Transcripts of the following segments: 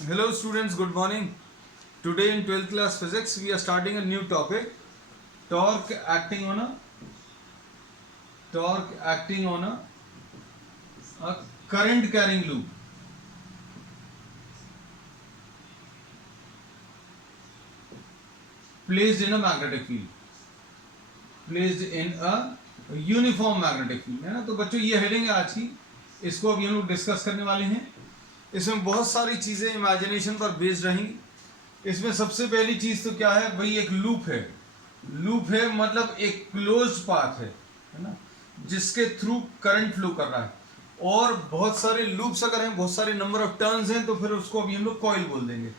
Hello students, good morning. Today in 12th class physics we are starting a new topic, torque acting on a current carrying loop. Placed in a magnetic field. Placed in a uniform magnetic field, है ना। तो बच्चों ये heading है आज की, इसको अभी हम लोग डिस्कस करने वाले हैं। इसमें बहुत सारी चीज़ें इमेजिनेशन पर बेस्ड रहेंगी। इसमें सबसे पहली चीज़ तो क्या है भाई, एक लूप है। लूप है मतलब एक क्लोज पाथ है ना, जिसके थ्रू करंट फ्लो कर रहा है। और बहुत सारे लूप्स अगर हैं, बहुत सारे नंबर ऑफ टर्न्स हैं, तो फिर उसको अभी हम लोग कॉइल बोल देंगे।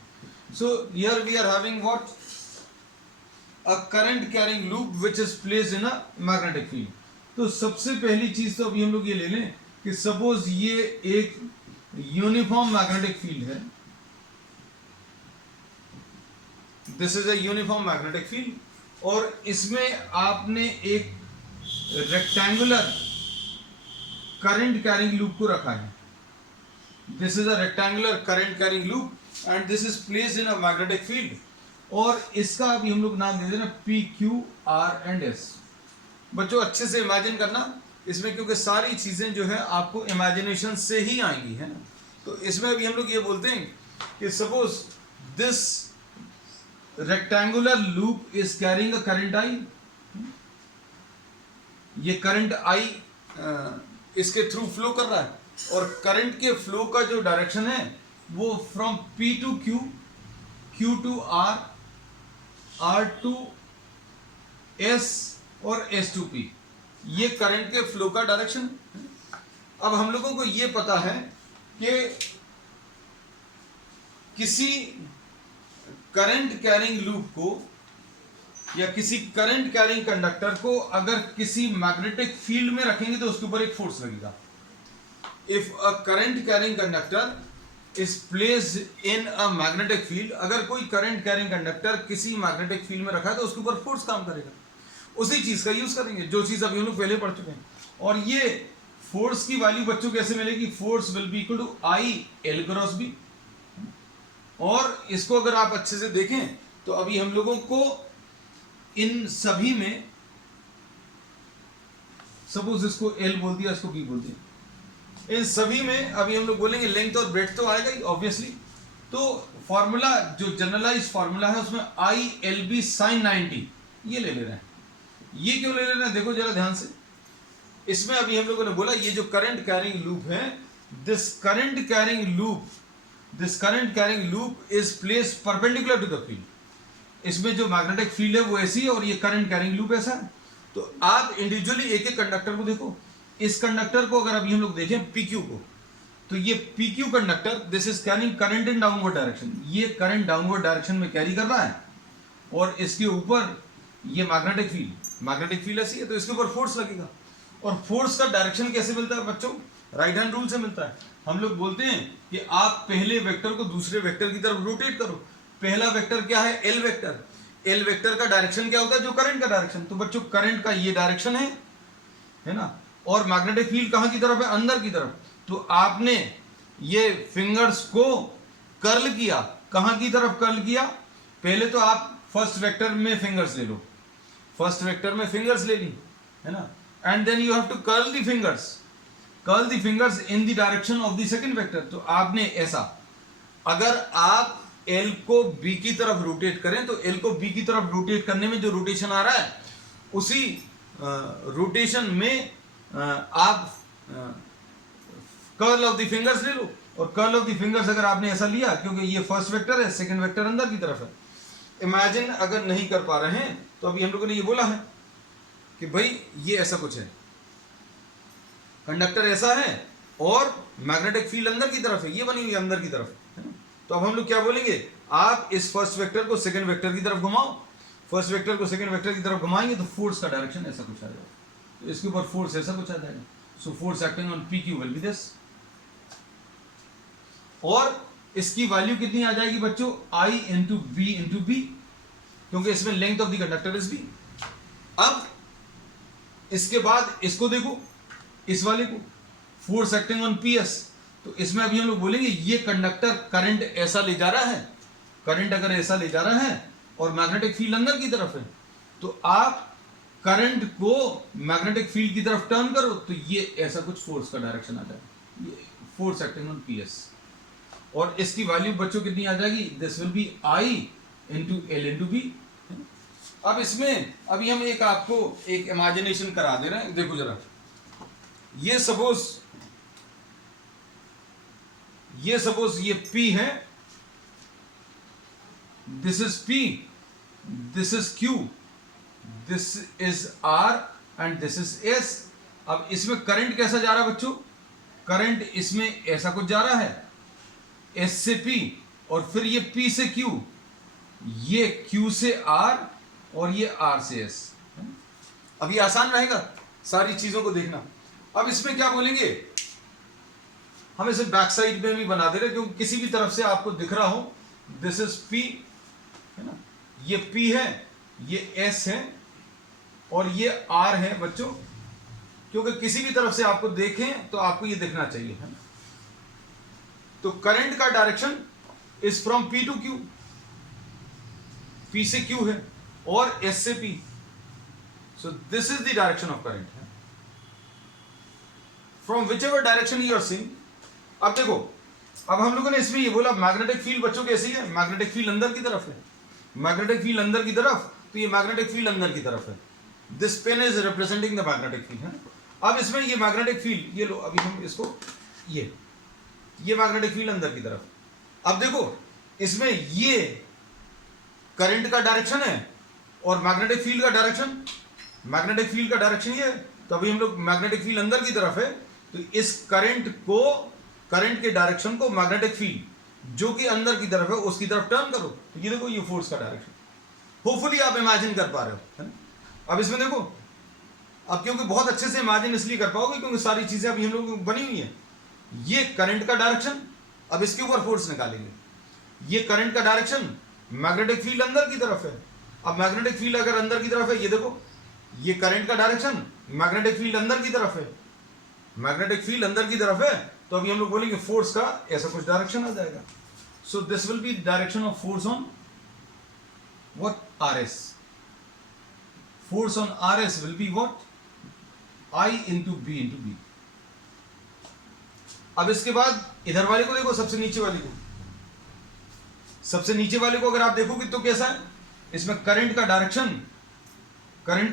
So here we are having what, a current carrying loop which is placed in a magnetic field. तो सबसे पहली चीज तो अभी हम लोग ये ले लें कि सपोज ये एक यूनिफॉर्म मैग्नेटिक फील्ड है। This is a uniform magnetic field, और इसमें आपने एक रेक्टेंगुलर करंट कैरिंग लूप को रखा है। This is a rectangular current carrying loop and this is placed in a magnetic field. और इसका अभी हम लोग नाम दे देना P Q R and S. बच्चों अच्छे से इमेजिन करना इसमें, क्योंकि सारी चीजें जो है आपको इमेजिनेशन से ही आएंगी, है ना। तो इसमें अभी हम लोग ये बोलते हैं कि suppose this rectangular loop is carrying a current I. ये करंट आई इसके थ्रू फ्लो कर रहा है, और करंट के फ्लो का जो डायरेक्शन है वो from P to Q, Q to R, R to S और एस टू पी, ये करंट के फ्लो का डायरेक्शन। अब हम लोगों को ये पता है कि किसी करंट कैरिंग लूप को या किसी करंट कैरिंग कंडक्टर को अगर किसी मैग्नेटिक फील्ड में रखेंगे तो उसके ऊपर एक फोर्स लगेगा। If a current carrying conductor is placed in a magnetic field, अगर कोई करंट कैरिंग कंडक्टर किसी मैग्नेटिक फील्ड में रखा है तो उसके ऊपर फोर्स काम करेगा। उसी चीज का यूज करेंगे जो चीज अभी हम लोग पहले पढ़ चुके हैं। और ये फोर्स की वैल्यू बच्चों कैसे मिलेगी, force will be equal to I L cross B. और इसको अगर आप अच्छे से देखें तो अभी हम लोगों को इन सभी में, सपोज इसको एल बोल दिया, इसको बी बोल दिया, इन सभी में अभी हम लोग बोलेंगे लेंथ और ब्रेड्थ तो आएगा ही ऑब्वियसली। तो फॉर्मूला जो जनरलाइज फॉर्मूला है उसमें आई एल बी साइन 90 ये ले रहे हैं। ये क्यों ले रहे हैं देखो जरा ध्यान से। इसमें अभी हम लोगों ने बोला ये जो करंट कैरिंग लूप है, this current carrying loop is placed perpendicular to the field. इसमें जो मैग्नेटिक फील्ड है वो ऐसी है और ये करंट कैरिंग लूप ऐसा है। तो आप इंडिविजुअली एक एक कंडक्टर को देखो। इस कंडक्टर को अगर अभी हम लोग देखें पीक्यू को, तो ये PQ conductor this is carrying current in downward direction. ये करंट डाउनवर्ड डायरेक्शन में कैरी कर रहा है, और इसके ऊपर ये मैग्नेटिक फील्ड ऐसी है तो इसके ऊपर फोर्स लगेगा। और फोर्स का डायरेक्शन कैसे मिलता है बच्चों, राइट हैंड रूल से मिलता है। हम लोग बोलते हैं कि आप पहले वेक्टर को दूसरे वेक्टर की तरफ रोटेट करो। पहला वेक्टर क्या है, एल वेक्टर। एल वेक्टर का डायरेक्शन क्या होता है, जो करंट का डायरेक्शन। तो बच्चों करंट का ये डायरेक्शन है ना, और मैग्नेटिक फील्ड कहां की तरफ है, अंदर की तरफ। तो आपने ये फिंगर्स को कर्ल किया, कहां की तरफ कर्ल किया, पहले तो आप फर्स्ट वेक्टर में फिंगर्स ले लो, फर्स्ट वेक्टर में फिंगर्स ले ली, है ना, and then you have to curl the fingers in the direction of the second vector. तो आपने ऐसा, अगर आप एल को बी की तरफ रोटेट करें तो एल को बी की तरफ रोटेट करने में जो रोटेशन आ रहा है उसी रोटेशन में आप कर्ल ऑफ द फिंगर्स ले लो। और कर्ल ऑफ द फिंगर्स अगर आपने ऐसा लिया, क्योंकि ये फर्स्ट वेक्टर है, सेकंड वेक्टर अंदर की तरफ है। इमेजिन अगर नहीं कर पा रहे हैं तो अभी हम लोगों ने ये बोला है कि भाई ये ऐसा कुछ है, कंडक्टर ऐसा है और मैग्नेटिक फील्ड अंदर की तरफ है, ये बनी हुई है अंदर की तरफ, है ना। तो अब हम लोग क्या बोलेंगे, आप इस फर्स्ट वेक्टर को सेकंड वेक्टर की तरफ घुमाओ। फर्स्ट वेक्टर को सेकंड वेक्टर की तरफ घुमाएंगे तो फोर्स का डायरेक्शन ऐसा कुछ आ जाएगा, तो इसके ऊपर फोर्स ऐसा कुछ आ जाएगा। So force acting on P Q will be this, और इसकी वैल्यू कितनी आ जाएगी बच्चों, आई इंटू बी, क्योंकि इसमें length of the conductor is B. अब इसके बाद इसको देखो, इस वाले को, force acting on P S. तो इसमें अभी हम लोग बोलेंगे ये कंडक्टर करंट ऐसा ले जा रहा है, करंट अगर ऐसा ले जा रहा है और मैग्नेटिक फील्ड अंदर की तरफ है, तो आप करंट को मैग्नेटिक फील्ड की तरफ टर्न करो तो ये ऐसा कुछ फोर्स का डायरेक्शन आ जाएगा, ये फोर्स एक्टिंग ऑन पीएस। और इसकी वैल्यू बच्चों कितनी आ जाएगी, this will be I into L into B. अब इसमें अभी हम एक आपको एक इमेजिनेशन करा दे रहे हैं, देखो जरा, ये सपोज ये P है, this is P, this is Q, this is R and this is S। अब इसमें करंट कैसा जा रहा है बच्चों, करंट इसमें ऐसा कुछ जा रहा है S से P, और फिर ये P से Q, ये Q से R और ये R से S। अब ये आसान रहेगा सारी चीजों को देखना। अब इसमें क्या बोलेंगे, हम इसे बैक साइड में भी बना दे रहे क्योंकि किसी भी तरफ से आपको दिख रहा हो, दिस इज P है ना, ये P है, ये S है और ये R है बच्चों, क्योंकि किसी भी तरफ से आपको देखें तो आपको ये दिखना चाहिए, है ना। तो करंट का direction is from P to Q, P से Q है और S से P, so this is the direction of current है, from whichever direction you are seeing. अब देखो, अब हम लोगों ने इसमें ये बोला मैग्नेटिक फील्ड बच्चों कैसी है, मैग्नेटिक फील्ड अंदर की तरफ है, मैग्नेटिक फील्ड अंदर की तरफ, तो ये मैग्नेटिक फील्ड अंदर की तरफ है, this pen is representing the magnetic field है। अब इसमें ये मैग्नेटिक फील्ड, ये लो अभी हम इसको, ये मैग्नेटिक फील्ड अंदर की तरफ। अब देखो इसमें ये करंट का डायरेक्शन है और मैग्नेटिक फील्ड का डायरेक्शन, मैग्नेटिक फील्ड का डायरेक्शन ये है, तो अभी हम लोग मैग्नेटिक फील्ड अंदर की तरफ है, तो इस करंट के डायरेक्शन को मैग्नेटिक फील्ड जो कि अंदर की तरफ है उसकी तरफ टर्न करो, तो ये देखो ये फोर्स का डायरेक्शन। होपफुली आप इमेजिन कर पा रहे हो, है ना। अब इसमें देखो, अब क्योंकि बहुत अच्छे से इमेजिन इसलिए कर पाओगे क्योंकि सारी चीजें अभी हम लोग बनी हुई है। ये करंट का डायरेक्शन, अब इसके ऊपर फोर्स निकालेंगे, ये करंट का डायरेक्शन, मैग्नेटिक फील्ड अंदर की तरफ है। अब मैग्नेटिक फील्ड अगर अंदर की तरफ है, ये देखो ये करंट का डायरेक्शन, मैग्नेटिक फील्ड अंदर की तरफ है, मैग्नेटिक फील्ड अंदर की तरफ है, तो अभी हम लोग बोलेंगे फोर्स का ऐसा कुछ डायरेक्शन आ जाएगा। So this will B direction of force on what, RS। Force on RS will be what, I into B into B। अब इसके बाद इधर वाले को देखो, सबसे नीचे वाले को, सबसे नीचे वाले को अगर आप देखोगे तो कैसा है, इसमें करंट का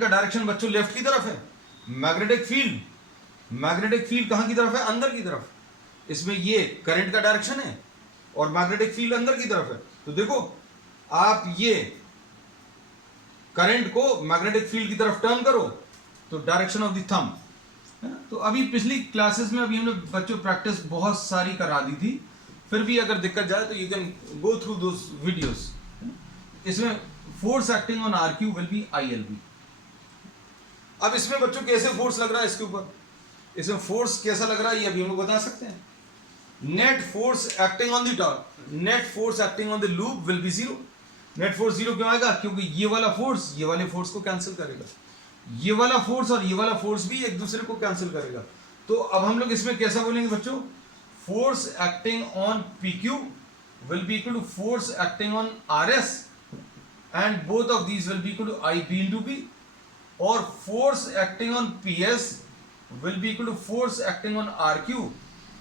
डायरेक्शन बच्चों लेफ्ट की तरफ है, मैग्नेटिक फील्ड कहां की तरफ है, अंदर की तरफ। इसमें ये करंट का डायरेक्शन है और मैग्नेटिक फील्ड अंदर की तरफ है, तो देखो आप ये करंट को मैग्नेटिक फील्ड की तरफ टर्न करो तो डायरेक्शन ऑफ द थंब है ना। तो अभी पिछली क्लासेस में अभी हमने बच्चों प्रैक्टिस बहुत सारी करा दी थी, फिर भी अगर दिक्कत जाए तो you can go through those videos. इसमें force acting on RQ will be ILB। अब इसमें बच्चों कैसे फोर्स लग रहा है इसके ऊपर, इसमें फोर्स कैसा लग रहा है ये अभी हम लोग बता सकते हैं। Net force acting on the top, net force acting on the loop will be 0। Net force 0 क्यों आएगा, क्योंकि ये वाला फोर्स ये वाले फोर्स को कैंसिल करेगा, ये वाला फोर्स और ये वाला फोर्स भी एक दूसरे को कैंसिल करेगा। तो अब हम लोग इसमें कैसा बोलेंगे बच्चों, force acting on PQ will be equal to force acting on RS and both of these will be equal to IB into B, और force acting on PS will be equal to force acting on RQ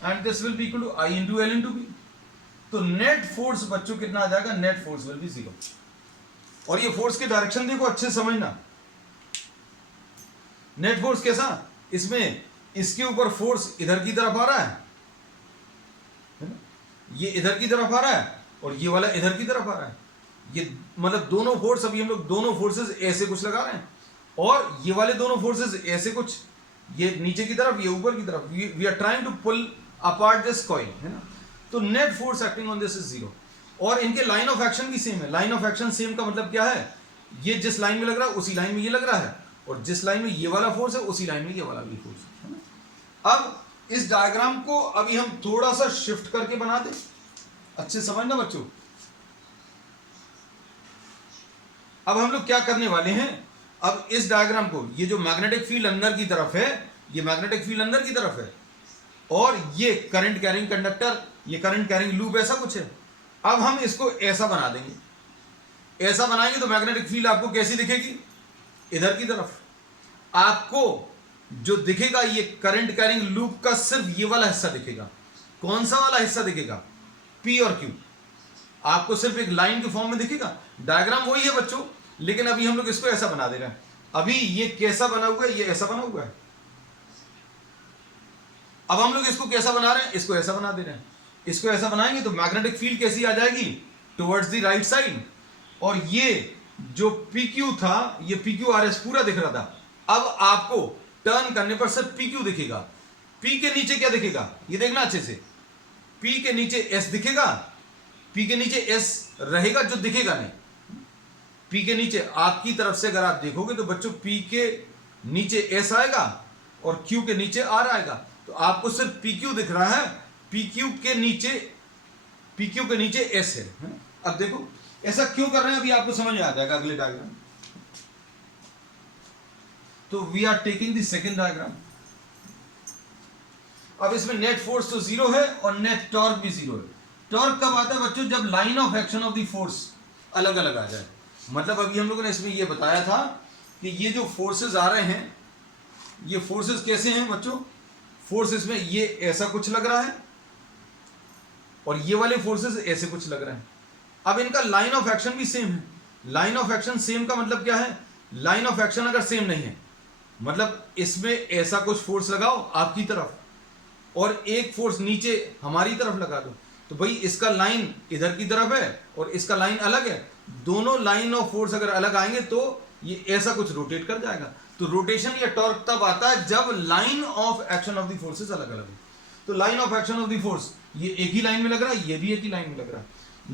and this will be equal to I into L into B। तो net force बच्चों कितना आ जाएगा, net force will B 0। और ये force के direction देखो अच्छे समझना, नेट फोर्स कैसा, इसमें इसके ऊपर फोर्स इधर की तरफ आ रहा है ना, ये इधर की तरफ आ रहा है और ये वाला इधर की तरफ आ रहा है, ये मतलब दोनों फोर्स, अभी हम लोग दोनों फोर्सेस ऐसे कुछ लगा रहे हैं और ये वाले दोनों फोर्सेस ऐसे कुछ, ये नीचे की तरफ ये ऊपर की तरफ, we are trying to pull apart this coil है ना। तो net force acting on this is 0 और इनके लाइन ऑफ एक्शन भी सेम है। लाइन ऑफ एक्शन सेम का मतलब क्या है, ये जिस लाइन में लग रहा है उसी लाइन में ये लग रहा है और जिस लाइन में ये वाला फोर्स है उसी लाइन में ये वाला भी फोर्स है ना। अब इस डायग्राम को अभी हम थोड़ा सा शिफ्ट करके बना दें, अच्छे समझना बच्चों। अब हम लोग क्या करने वाले हैं, अब इस डायग्राम को, ये जो मैग्नेटिक फील्ड अंदर की तरफ है, ये मैग्नेटिक फील्ड अंदर की तरफ है और ये करंट कैरिंग कंडक्टर, ये करंट कैरिंग लूप, ऐसा कुछ है। अब हम इसको ऐसा बना देंगे, ऐसा बनाएंगे तो मैग्नेटिक फील्ड आपको कैसी दिखेगी, इधर की तरफ। आपको जो दिखेगा ये करंट कैरिंग लूप का सिर्फ ये वाला हिस्सा दिखेगा। कौन सा वाला हिस्सा दिखेगा, पी और क्यू, आपको सिर्फ एक लाइन के फॉर्म में दिखेगा। डायग्राम वही है बच्चों, लेकिन अभी हम लोग इसको ऐसा बना दे रहे हैं। अभी ये कैसा बना हुआ है, ये ऐसा बना हुआ है। अब हम लोग इसको कैसा बना रहे हैं, इसको ऐसा बना दे रहे हैं। इसको ऐसा बनाएंगे तो मैग्नेटिक फील्ड कैसी आ जाएगी, टुवर्ड्स द राइट साइड। और ये जो PQ था, ये PQRS पूरा दिख रहा था। अब आपको टर्न करने पर सिर्फ PQ दिखेगा। P के नीचे क्या दिखेगा, ये देखना अच्छे से। P के नीचे S दिखेगा, P के नीचे S रहेगा, जो दिखेगा नहीं। P के नीचे आपकी तरफ से अगर आप देखोगे तो बच्चों P के नीचे S आएगा और Q के नीचे R आएगा। तो आपको सिर्फ PQ दिख रहा है, PQ के नीचे S है। अब देखो ऐसा क्यों कर रहे हैं, अभी आपको समझ में आ जाएगा अगले डायग्राम। तो we are taking the second diagram. अब इसमें नेट फोर्स तो जीरो है और नेट टॉर्क भी जीरो है। टॉर्क कब आता है बच्चों, जब line of action of the force अलग अलग आ जाए। मतलब अभी हम लोगों ने इसमें ये बताया था कि ये जो फोर्सेस आ रहे हैं, ये फोर्सेस कैसे हैं बच्चों, फोर्सेस में ये ऐसा कुछ लग रहा है और ये वाले फोर्सेस ऐसे कुछ लग रहे हैं। अब इनका लाइन ऑफ एक्शन भी सेम है। लाइन ऑफ एक्शन सेम का मतलब क्या है, लाइन ऑफ एक्शन अगर सेम नहीं है, मतलब इसमें ऐसा कुछ फोर्स लगाओ आपकी तरफ और एक फोर्स नीचे हमारी तरफ लगा दो, तो भाई इसका लाइन इधर की तरफ है और इसका लाइन अलग है। दोनों लाइन ऑफ फोर्स अगर अलग आएंगे तो ये ऐसा कुछ रोटेट कर जाएगा। तो रोटेशन या टॉर्क तब आता है जब line of action of the forces अलग अलग है। तो line of action of the force ये एक ही लाइन में लग रहा है, ये भी एक ही लाइन में लग रहा है।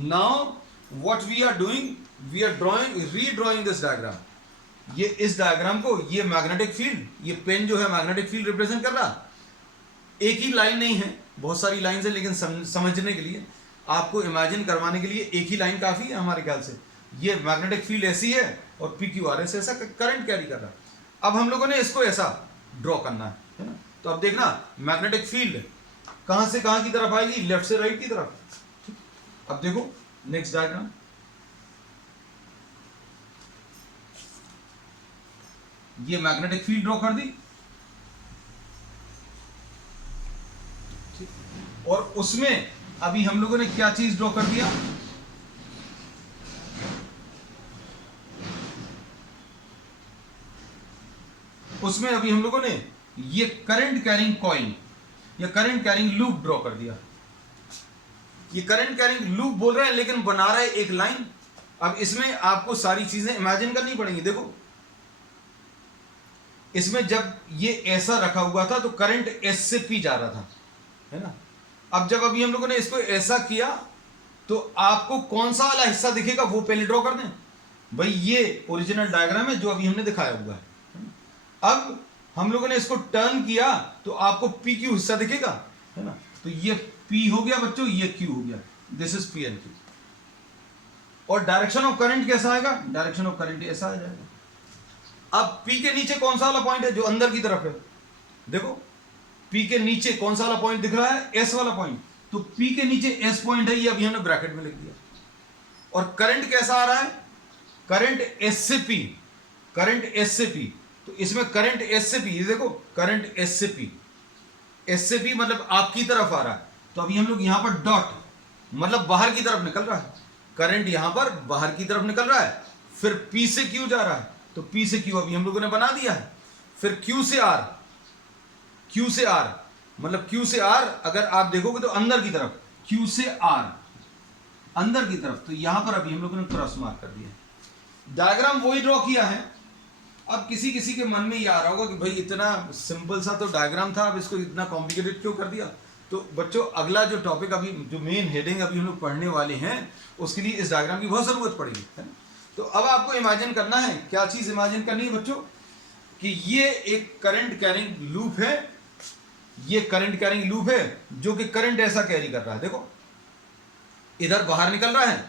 Now what we are doing, we are drawing, redrawing this diagram. ये इस डायग्राम को, ये मैग्नेटिक फील्ड, ये पेन जो है मैग्नेटिक फील्ड रिप्रेजेंट कर रहा। एक ही लाइन नहीं है, बहुत सारी लाइंस है, लेकिन समझने के लिए, आपको इमेजिन करवाने के लिए एक ही लाइन काफी है हमारे ख्याल से। ये मैग्नेटिक फील्ड ऐसी है और PQRS ऐसा करंट कैरी कर रहा है। अब हम लोगों ने इसको ऐसा ड्रॉ करना है ना। तो अब देखना मैग्नेटिक फील्ड कहां से कहां की तरफ आएगी, लेफ्ट से राइट की तरफ। अब देखो नेक्स्ट डायग्राम, ये मैग्नेटिक फील्ड ड्रॉ कर दी और उसमें अभी हम लोगों ने क्या चीज ड्रॉ कर दिया, उसमें अभी हम लोगों ने ये करंट कैरिंग कॉइल या करंट कैरिंग लूप ड्रॉ कर दिया। ये करंट कैरिंग लूप बोल रहे हैं लेकिन बना रहा है एक लाइन। अब इसमें आपको सारी चीजें इमेजिन करनी पड़ेंगी। देखो इसमें जब ये ऐसा रखा हुआ था तो करंट S से P जा रहा था, है ना। अब जब अभी हम लोगों ने इसको ऐसा किया तो आपको कौन सा वाला हिस्सा दिखेगा वो पहले ड्रॉ कर दें। भाई ये ओरिजिनल डायग्राम है जो अभी हमने दिखाया हुआ है। अब हम लोगों ने इसको टर्न किया तो आपको PQ हिस्सा दिखेगा, है ना। तो ये P हो गया बच्चों, ये Q हो गया, this is P and Q। और डायरेक्शन ऑफ करंट कैसा आएगा, डायरेक्शन ऑफ करंट ऐसा आ जाएगा। अब P के नीचे कौन सा वाला पॉइंट है जो अंदर की तरफ है, देखो P के नीचे कौन सा वाला पॉइंट दिख रहा है, S वाला पॉइंट। तो P के नीचे S पॉइंट है, ये अभी हमने ब्रैकेट में लिख दिया। और करंट कैसा आ रहा है, करंट S से P, करंट S से P। तो इसमें करंट S से P, ये देखो करंट S से P, S से P मतलब आपकी तरफ आ रहा है। तो अभी हम लोग यहां पर डॉट मतलब बाहर की तरफ निकल रहा है, करंट यहां पर बाहर की तरफ निकल रहा है। फिर P से Q जा रहा है, तो P से Q अभी हम लोगों ने बना दिया है। फिर Q से R, Q से R मतलब Q से R अगर आप देखोगे तो अंदर की तरफ, Q से R अंदर की तरफ। तो यहां पर अभी हम लोगों ने क्रॉस मार्क कर दिया। डायग्राम वही ड्रॉ किया है। अब किसी किसी के मन में ये आ रहा होगा कि भाई इतना सिंपल सा तो डायग्राम था, अब इसको इतना कॉम्प्लिकेटेड क्यों कर दिया। तो बच्चों अगला जो टॉपिक अभी जो मेन हेडिंग अभी हम लोग पढ़ने वाले हैं उसके लिए इस डायग्राम की बहुत जरूरत पड़ेगी, है ना। तो अब आपको इमेजिन करना है, क्या चीज इमेजिन करनी है बच्चों, कि ये एक करंट कैरिंग लूप है, ये करंट कैरिंग लूप है जो कि करंट ऐसा कैरी कर रहा है। देखो इधर बाहर निकल रहा है,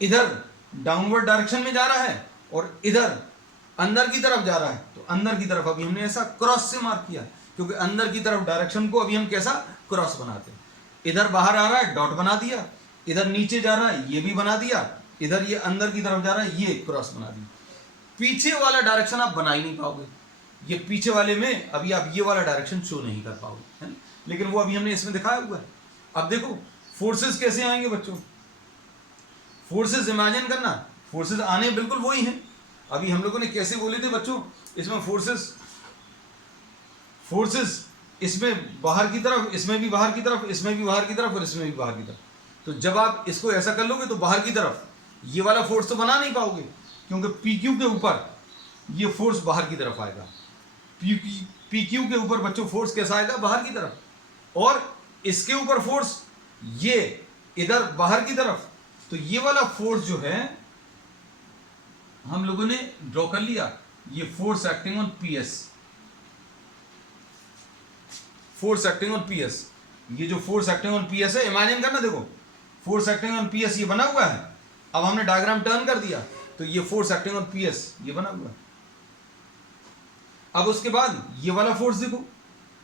इधर डाउनवर्ड डायरेक्शन में जा रहा है और इधर अंदर की तरफ जा रहा है। तो अंदर की तरफ अभी हमने ऐसा क्रॉस से मार्क किया क्योंकि अंदर की तरफ डायरेक्शन को अभी हम कैसा क्रॉस बनाते हैं, इधर बाहर आ रहा है डॉट बना दिया, इधर नीचे जा रहा है ये भी बना दिया, इधर ये अंदर की तरफ जा रहा है ये क्रॉस बना दिया। पीछे वाला डायरेक्शन आप बना ही नहीं पाओगे, ये पीछे वाले में अभी आप ये वाला डायरेक्शन शो नहीं कर पाओगे, है ना, लेकिन वो अभी हमने इसमें दिखाया हुआ है। अब देखो फोर्सेस कैसे आएंगे बच्चों, फोर्सेस इमेजिन करना, फोर्सेस आने बिल्कुल वही हैं। अभी हम लोगों ने कैसे बोले थे बच्चों, इसमें फोर्सेस इसमें बाहर की तरफ, इसमें भी बाहर की तरफ, इसमें भी बाहर की तरफ और इसमें भी बाहर की तरफ। तो जब आप इसको ऐसा कर लोगे तो बाहर की तरफ ये वाला फोर्स तो बना नहीं पाओगे, क्योंकि PQ के ऊपर ये फोर्स बाहर की तरफ आएगा। PQ के ऊपर बच्चों फोर्स कैसा आएगा, बाहर की तरफ, और इसके ऊपर फोर्स ये इधर बाहर की तरफ। तो ये वाला फोर्स जो है हम लोगों ने ड्रॉ कर लिया, ये force acting on PS, force acting on PS, ये जो फोर्स एक्टिंग ऑन PS है, इमेजिन करना, देखो फोर्स एक्टिंग ऑन PS ये बना हुआ है। अब हमने डायग्राम टर्न कर दिया तो ये फोर्स एक्टिंग ऑन PS ये बना हुआ है। अब उसके बाद ये वाला फोर्स देखो,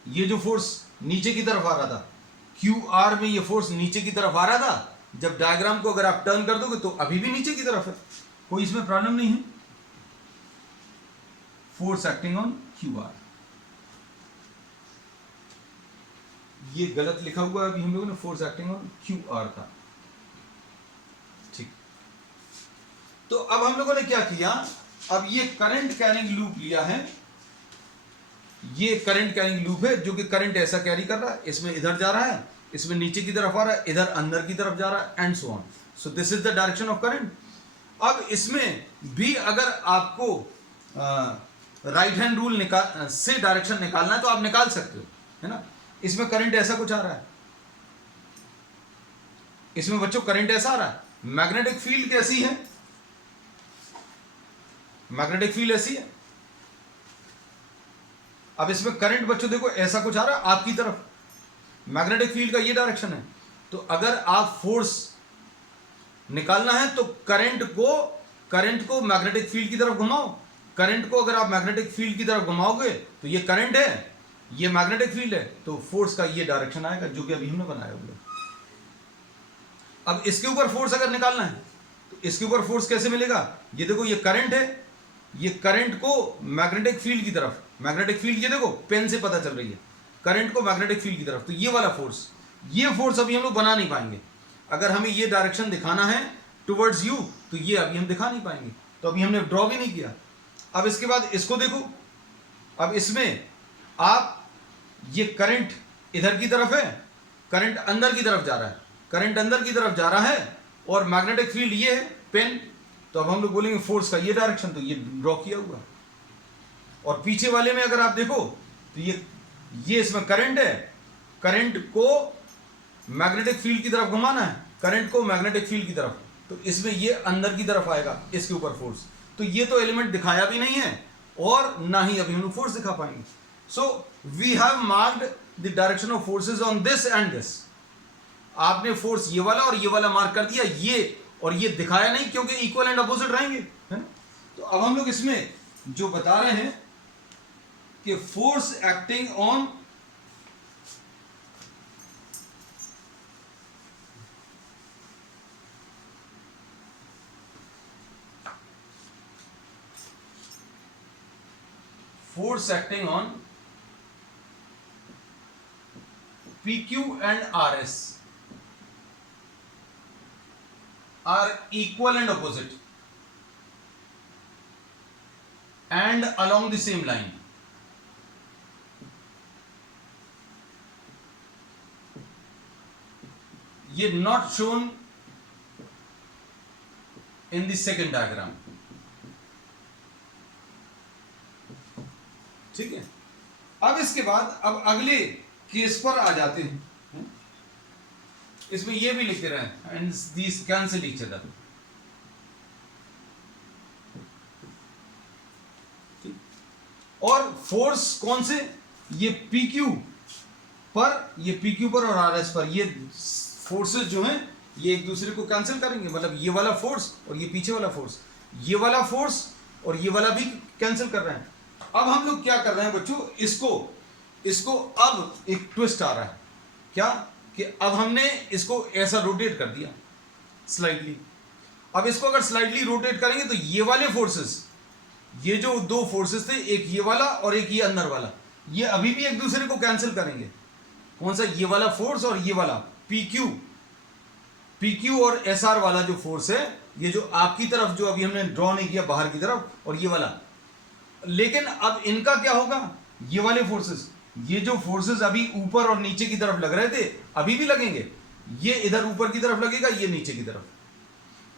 ये जो फोर्स नीचे की तरफ आ रहा था, QR में ये फोर्स नीचे की तरफ आ रहा था, जब डायग्राम को अगर आप टर्न कर दोगे तो अभी भी नीचे की तरफ है, कोई इसमें प्रॉब्लम नहीं है। फोर्स एक्टिंग ऑन QR, ये गलत लिखा हुआ है अभी हम लोगों ने, फोर्स एक्टिंग ऑन QR था, ठीक। तो अब हम लोगों ने क्या किया, अब ये करंट कैरिंग लूप लिया है, ये करंट कैरिंग लूप है जो कि करंट ऐसा कैरी कर रहा है, इसमें इधर जा रहा है, इसमें नीचे की तरफ आ रहा है, इधर अंदर की तरफ जा रहा है, and so on. So this is the direction of current. अब इसमें भी अगर आपको राइट हैंड रूल से डायरेक्शन निकालना है तो आप निकाल सकते हो, है ना। इसमें करंट ऐसा कुछ आ रहा है, इसमें बच्चों करंट ऐसा आ रहा है, मैग्नेटिक फील्ड कैसी है, मैग्नेटिक फील्ड ऐसी है। अब इसमें करंट बच्चों देखो ऐसा कुछ आ रहा है आपकी तरफ, मैग्नेटिक फील्ड का ये डायरेक्शन है। तो अगर आप फोर्स निकालना है तो करंट को मैग्नेटिक फील्ड की तरफ घुमाओ, करंट को अगर आप मैग्नेटिक फील्ड की तरफ घुमाओगे तो ये करंट है, ये मैग्नेटिक फील्ड है, तो फोर्स का ये डायरेक्शन आएगा जो कि अभी हमने बनाया हुआ है। अब इसके ऊपर फोर्स अगर निकालना है तो इसके ऊपर फोर्स कैसे मिलेगा, ये देखो ये करंट है, ये करंट को मैग्नेटिक फील्ड की तरफ, मैग्नेटिक फील्ड ये देखो पेन से पता चल रही है, करंट को मैग्नेटिक फील्ड की तरफ, तो ये वाला फोर्स, ये फोर्स अभी हम लोग बना नहीं पाएंगे। अगर हमें ये डायरेक्शन दिखाना है टुवर्ड्स यू तो ये अभी हम दिखा नहीं पाएंगे, तो अभी हमने ड्रॉ भी नहीं किया। अब इसके बाद इसको देखो, अब इसमें आप ये करंट इधर की तरफ है, करंट अंदर की तरफ जा रहा है, करंट अंदर की तरफ जा रहा है और मैग्नेटिक फील्ड ये है पेन, तो अब हम लोग बोलेंगे फोर्स का ये डायरेक्शन, तो ये ड्रॉ किया हुआ। और पीछे वाले में अगर आप देखो तो ये इसमें करंट है, करंट को मैग्नेटिक फील्ड की तरफ घुमाना है, करंट को मैग्नेटिक फील्ड की तरफ, तो इसमें ये अंदर की तरफ आएगा इसके ऊपर फोर्स। तो ये तो एलिमेंट दिखाया भी नहीं है और ना ही अभी हम लोग फोर्स दिखा पाएंगे। So we have marked the direction of forces on this and this. आपने फोर्स ये वाला और ये वाला मार्क कर दिया, ये और ये दिखाया नहीं क्योंकि इक्वल एंड अपोजिट रहेंगे, है ना। तो अब हम लोग इसमें जो बता रहे हैं कि force acting on PQ and RS are equal and opposite and along the same line. ये not shown in the second diagram, ठीक है। अब इसके बाद अब अगले केस पर आ जाते हैं, इसमें ये भी लिख दे रहे हैं and these cancel each other. और फोर्स कौन से, ये PQ पर और RS पर, ये फोर्सेस जो हैं ये एक दूसरे को कैंसिल करेंगे, मतलब ये वाला फोर्स और ये पीछे वाला फोर्स, ये वाला फोर्स और ये वाला भी कैंसिल कर रहे हैं। अब हम लोग क्या कर रहे हैं बच्चों, इसको इसको अब एक ट्विस्ट आ रहा है, क्या कि अब हमने इसको ऐसा रोटेट कर दिया स्लाइडली। अब इसको अगर स्लाइडली रोटेट करेंगे तो ये वाले फोर्सेस, ये जो दो फोर्सेस थे, एक ये वाला और एक ये अंदर वाला, ये अभी भी एक दूसरे को कैंसिल करेंगे। कौन सा? ये वाला फोर्स और ये वाला PQ और SR वाला जो फोर्स है, ये जो आपकी तरफ जो अभी हमने ड्रॉ नहीं किया बाहर की तरफ, और ये वाला। लेकिन अब इनका क्या होगा? ये वाले फोर्सेस, ये जो फोर्सेस अभी ऊपर और नीचे की तरफ लग रहे थे, अभी भी लगेंगे। ये इधर ऊपर की तरफ लगेगा, ये नीचे की तरफ।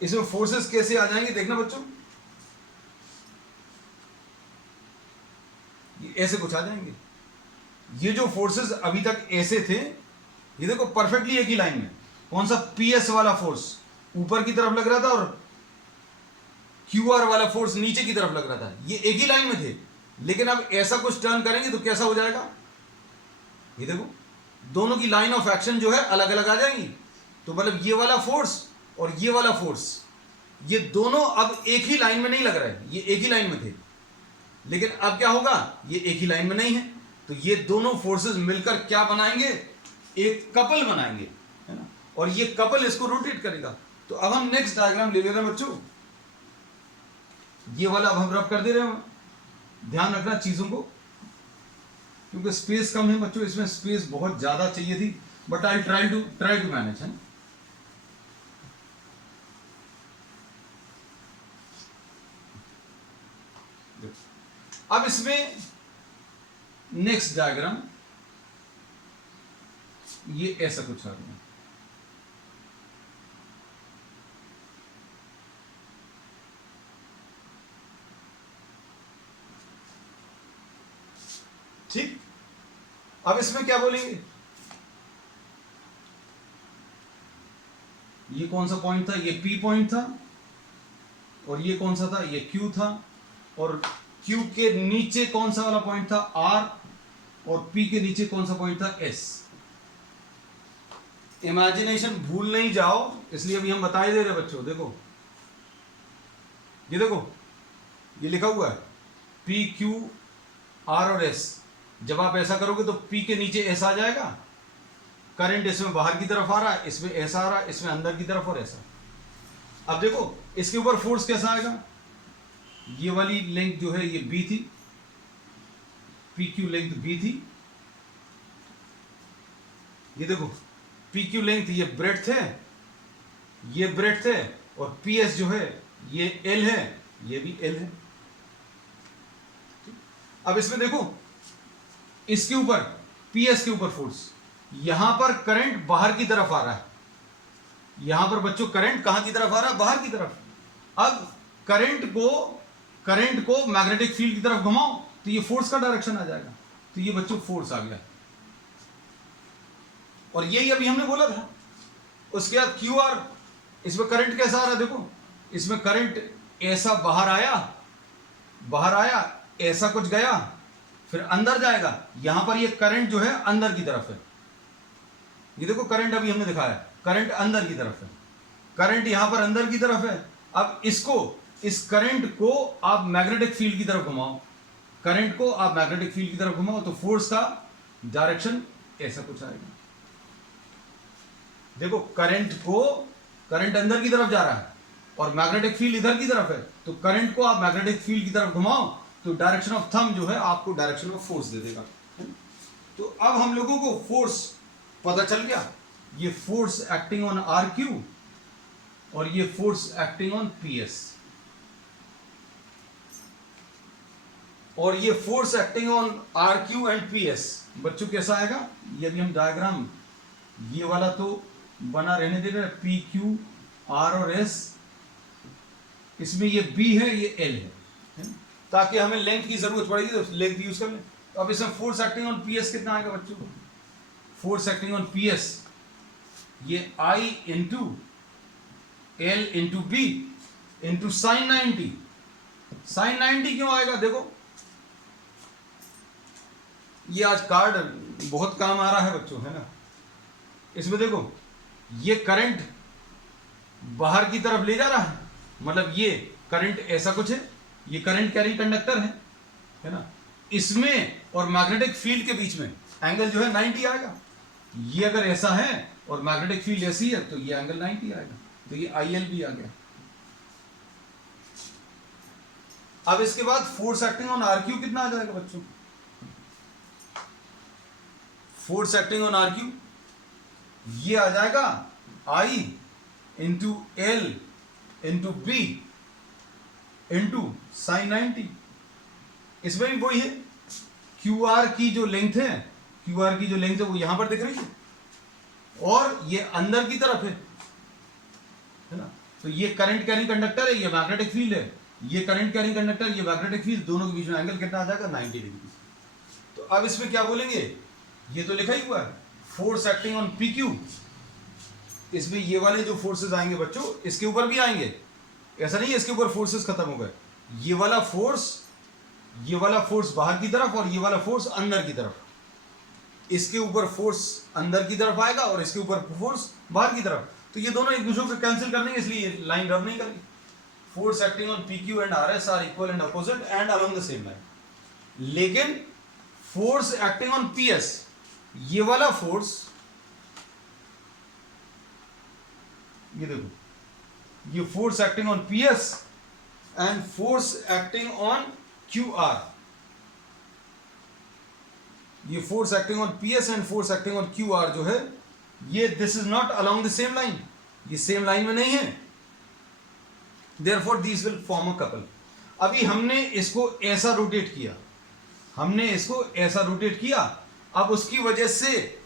इसमें फोर्सेस कैसे आ जाएंगे देखना बच्चों, ये ऐसे कुछ आ जाएंगे। ये जो फोर्सेस अभी तक ऐसे थे, ये देखो परफेक्टली एक ही लाइन में। कौन सा? PS वाला फोर्स ऊपर की तरफ लग रहा था और QR वाला फोर्स नीचे की तरफ लग रहा था, ये एक ही लाइन में थे। लेकिन अब ऐसा कुछ टर्न करेंगे तो कैसा हो जाएगा? ये देखो दोनों की लाइन ऑफ एक्शन जो है अलग अलग आ जाएंगी। तो मतलब ये वाला फोर्स और ये वाला फोर्स, ये दोनों अब एक ही लाइन में नहीं लग रहा है, ये एक ही लाइन में थे। लेकिन अब क्या होगा? ये एक ही लाइन में नहीं है, तो ये दोनों फोर्सेस मिलकर क्या बनाएंगे? एक कपल बनाएंगे, है ना। और ये कपल इसको रोटेट करेगा। तो अब हम नेक्स्ट डायग्राम ले ले रहे हैं बच्चों, ये वाला अब हम रब कर दे रहे हैं। ध्यान रखना चीजों को, क्योंकि स्पेस कम है बच्चों, इसमें स्पेस बहुत ज्यादा चाहिए थी, but I try to manage, है। अब इसमें नेक्स्ट डायग्राम ये ऐसा कुछ आ रहा है। ठीक, अब इसमें क्या बोलेंगे? ये कौन सा पॉइंट था? ये P पॉइंट था। और ये कौन सा था? ये Q था। और Q के नीचे कौन सा वाला पॉइंट था? R। और P के नीचे कौन सा पॉइंट था? S। इमेजिनेशन भूल नहीं जाओ, इसलिए अभी हम बता ही दे रहे बच्चों। देखो ये देखो, ये लिखा हुआ है P, Q, R और S। जब आप ऐसा करोगे तो P के नीचे S आ जाएगा। करंट इसमें बाहर की तरफ आ रहा है, इसमें ऐसा आ रहा है, इसमें अंदर की तरफ और ऐसा। अब देखो इसके ऊपर फोर्स कैसा आएगा? ये वाली लेंथ जो है ये B थी, PQ लेंथ B थी। ये देखो PQ लेंथ ये ब्रेड्थ है, ये ब्रेड्थ है। और PS जो है ये L है, ये भी L है। अब इसमें देखो, इसके ऊपर PS के ऊपर फोर्स, यहां पर करंट बाहर की तरफ आ रहा है। यहां पर बच्चों करंट कहां की तरफ आ रहा है? बाहर की तरफ। अब करंट को मैग्नेटिक फील्ड की तरफ घुमाओ तो ये फोर्स का डायरेक्शन आ जाएगा। तो ये बच्चों फोर्स आ गया। और यही अभी हमने बोला था। उसके बाद QR, इसमें करंट कैसा आ रहा है? देखो इसमें करंट ऐसा बाहर आया, ऐसा कुछ गया, फिर अंदर जाएगा। यहां पर ये करंट जो है अंदर की तरफ है। ये देखो करंट अभी हमने दिखाया, करंट अंदर की तरफ है, करंट यहां पर अंदर की तरफ है। अब इस करंट को आप मैग्नेटिक फील्ड की तरफ घुमाओ, करंट को आप मैग्नेटिक फील्ड की तरफ घुमाओ तो फोर्स का डायरेक्शन ऐसा कुछ आएगा। देखो करंट अंदर की तरफ जा रहा है और मैग्नेटिक फील्ड इधर की तरफ है, तो करंट को आप मैग्नेटिक फील्ड की तरफ घुमाओ तो डायरेक्शन ऑफ थंब जो है आपको डायरेक्शन ऑफ फोर्स दे देगा। तो अब हम लोगों को फोर्स पता चल गया, ये फोर्स एक्टिंग ऑन RQ और ये फोर्स एक्टिंग ऑन PS। और ये force acting on RQ and PS बच्चों कैसा आएगा? ये भी हम डायग्राम ये वाला तो बना रहने दे रहे, PQ, R और S। इसमें ये B है, ये L है, ताकि हमें लेंथ की जरूरत पड़ेगी तो लेंथ यूज कर लें। तो अब इसमें फोर्स एक्टिंग ऑन PS कितना आएगा बच्चों? फोर्स एक्टिंग ऑन PS ये I into L into B into sine 90। Sine 90 क्यों आएगा? देखो ये आज कार्ड बहुत काम आ रहा है बच्चों, है ना। इसमें देखो ये करंट बाहर की तरफ ले जा रहा है, मतलब ये करंट ऐसा कुछ है, ये करंट कैरी कंडक्टर है ना। इसमें और मैग्नेटिक फील्ड के बीच में एंगल जो है 90 आएगा। ये अगर ऐसा है और मैग्नेटिक फील्ड ऐसी है तो ये एंगल 90 आएगा। तो ये IL भी आ गया। अब इसके बाद फोर्स एक्टिंग ऑन RQ कितना आ जाएगा बच्चों? फोर्स एक्टिंग ऑन RQ ये आ जाएगा I into L into B into sine 90। इसमें भी वही है, QR की जो लेंथ है, QR की जो लेंथ है वो यहां पर दिख रही है और ये अंदर की तरफ है ना। तो ये करंट कैरिंग कंडक्टर है, ये मैग्नेटिक फील्ड है, ये करंट कैरिंग कंडक्टर, ये मैग्नेटिक फील्ड, दोनों के बीच में एंगल कितना आ जाएगा? 90 डिग्री। तो अब इसमें क्या बोलेंगे? ये तो लिखा ही हुआ है फोर्स एक्टिंग ऑन PQ। इसमें ये वाले जो फोर्सेस आएंगे बच्चों इसके ऊपर भी आएंगे, ऐसा नहीं है इसके ऊपर फोर्सेस खत्म हो गए। ये वाला फोर्स बाहर की तरफ और ये वाला फोर्स अंदर की तरफ, इसके ऊपर फोर्स अंदर की तरफ आएगा और इसके ऊपर फोर्स बाहर की तरफ। तो ये दोनों एक दूसरे को कैंसिल करने के इसलिए लाइन रब नहीं करनी। Force acting on PQ and RS are equal and opposite and along the same line. लेकिन फोर्स एक्टिंग ऑन PS, ये वाला फोर्स, ये देखो, ये force acting on PS and force acting on QR, ये force acting on PS and force acting on QR जो है ये this is not along the same line, ये सेम लाइन में नहीं है। Therefore these will form a couple. अभी हमने इसको ऐसा रोटेट किया, अब उसकी वजह से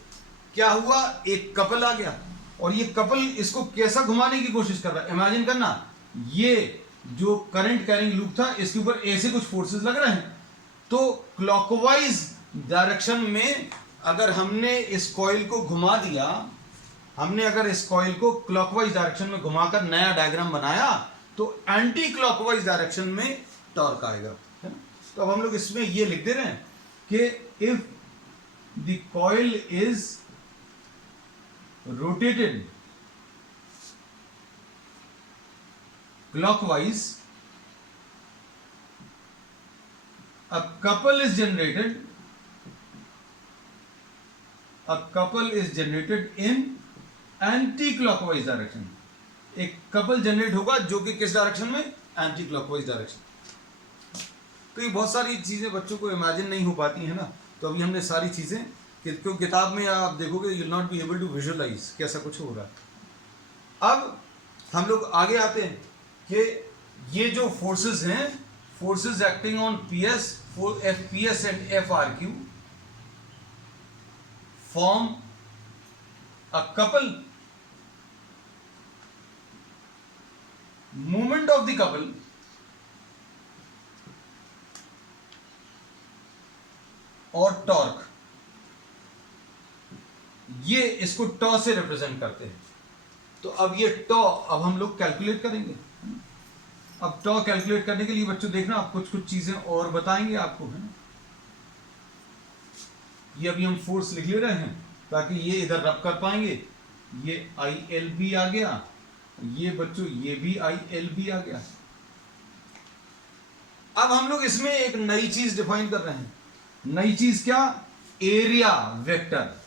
क्या हुआ? एक कपल आ गया और ये कपल इसको कैसा घुमाने की कोशिश कर रहा है? इमेजिन करना, ये जो करंट कैरिंग लूप था इसके ऊपर ऐसे कुछ फोर्सेस लग रहे हैं, तो क्लॉकवाइज डायरेक्शन में अगर हमने इस कॉइल को घुमा दिया, हमने अगर इस कॉइल को क्लॉकवाइज डायरेक्शन में घुमाकर नया डायग्राम बनाया तो एंटी क्लॉकवाइज डायरेक्शन में टॉर्क आएगा, है ना। तो अब हम लोग इसमें ये लिख दे रहे हैं कि if the coil is rotated clockwise, a couple is generated in anti-clockwise direction। एक कपल जनरेट होगा जो कि किस डायरेक्शन में? Anti clockwise direction. तो ये बहुत सारी चीजें बच्चों को इमेजिन नहीं हो पाती है ना। तो अभी हमने सारी चीजें, क्यों किताब में आप देखोगे you will not be able to visualise कैसा कुछ हो रहा है। अब हम लोग आगे आते हैं कि ये जो फोर्सेस हैं, forces acting on PS, FPS and FRQ form a couple. Movement of the couple और टॉर्क, ये इसको टॉ से रिप्रेजेंट करते हैं। तो अब ये टॉ अब हम लोग कैलकुलेट करेंगे। अब टॉ कैलकुलेट करने के लिए बच्चों देखना, आप कुछ चीजें और बताएंगे आपको, है ना। ये अभी हम फोर्स लिख ले रहे हैं ताकि ये इधर रब कर पाएंगे। ये ILB आ गया, ये बच्चों ये भी ILB आ गया। अब हम लोग इसमें एक नई चीज डिफाइन कर रहे हैं। नई चीज क्या? Area vector.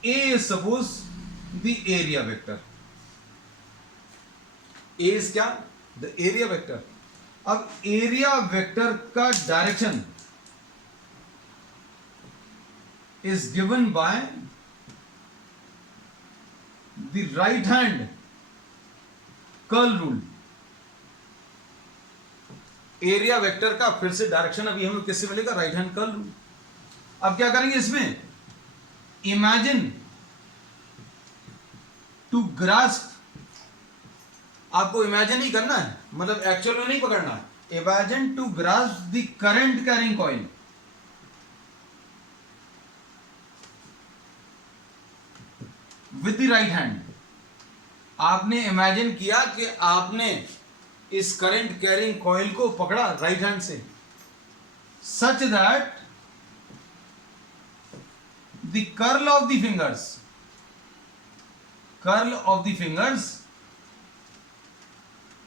A is suppose the area vector. A is क्या? The area vector. अब एरिया वेक्टर का direction is given by the right hand curl rule. Area vector का फिर से डायरेक्शन अभी हम लोग किससे मिलेगा? Right hand curl rule. अब क्या करेंगे इसमें? इमेजिन टू ग्रास्प, आपको इमेजिन ही करना है, मतलब एक्चुअल में नहीं पकड़ना है। Imagine to grasp the current carrying coil with the right hand. आपने इमेजिन किया कि आपने इस करंट कैरिंग कॉइल को पकड़ा राइट हैंड से, सच that the curl of the fingers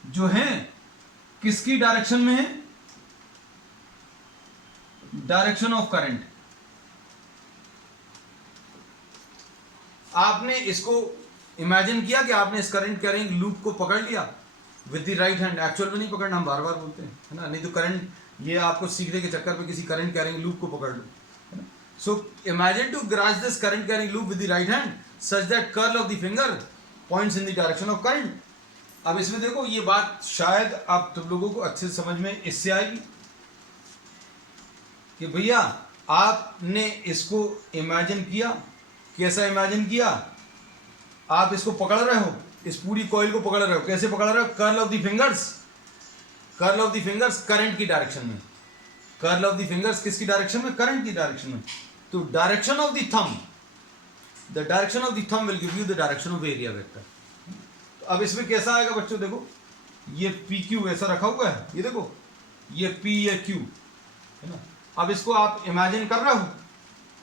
जो है किसकी डायरेक्शन में है? डायरेक्शन ऑफ करंट, आपने इसको इमेजिन किया कि आपने इस करंट कैरिंग लूप को पकड़ लिया with the right hand. Actual में नहीं पकड़ना, हम बार बार बोलते हैं, है ना, नहीं तो करंट, ये आपको सीखने के चक्कर में किसी करंट कैरिंग लूप को पकड़ लो, है ना। So imagine to grasp this current carrying loop with the right hand such that curl of the finger points in the direction of current. अब इसमें देखो, ये बात शायद आप तुम लोगों को अच्छे से समझ में इससे आएगी कि भैया आपने इसको इमेजिन किया। कैसा इमेजिन किया? आप इसको पकड़ रहे हो, इस पूरी कॉइल को पकड़ रहे हो। कैसे पकड़ रहे हो? Curl of the fingers, curl of the fingers current की डायरेक्शन में। कर्ल ऑफ द फिंगर्स किसकी डायरेक्शन में? करंट की डायरेक्शन में। तो direction of the thumb, the direction of the thumb will give you the direction of area vector. तो अब इसमें कैसा आएगा बच्चों? देखो, ये पी क्यू ऐसा रखा हुआ है, ये देखो, ये पी या क्यू, है ना। अब इसको आप इमेजिन कर रहे हो।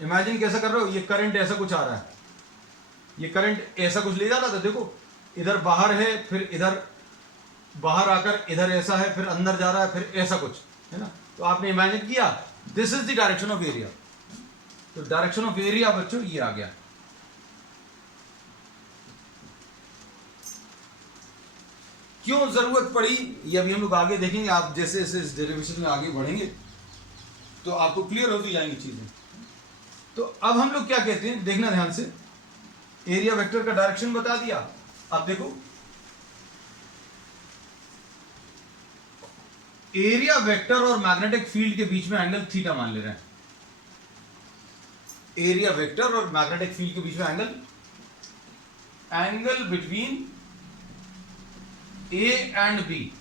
इमेजिन कैसा कर रहे हो? ये करंट ऐसा कुछ आ रहा है, ये करंट ऐसा कुछ ले जा रहा था, देखो इधर बाहर है, फिर इधर बाहर आकर इधर ऐसा है, फिर अंदर जा रहा है, फिर ऐसा कुछ, है ना। तो आपने इमेजिन किया, this is the direction of area. तो डायरेक्शन ऑफ एरिया बच्चों ये आ गया। क्यों जरूरत पड़ी ये अभी हम लोग आगे देखेंगे। आप जैसे जैसे इस डेरिवेशन में आगे बढ़ेंगे तो आपको क्लियर होती जाएंगी चीजें। तो अब हम लोग क्या कहते हैं, देखना ध्यान से। एरिया वेक्टर का डायरेक्शन बता दिया। अब देखो, एरिया वेक्टर और मैग्नेटिक फील्ड के बीच में एंगल थीटा मान ले रहे हैं। एरिया वेक्टर और मैग्नेटिक फील्ड के बीच में angle between A and B,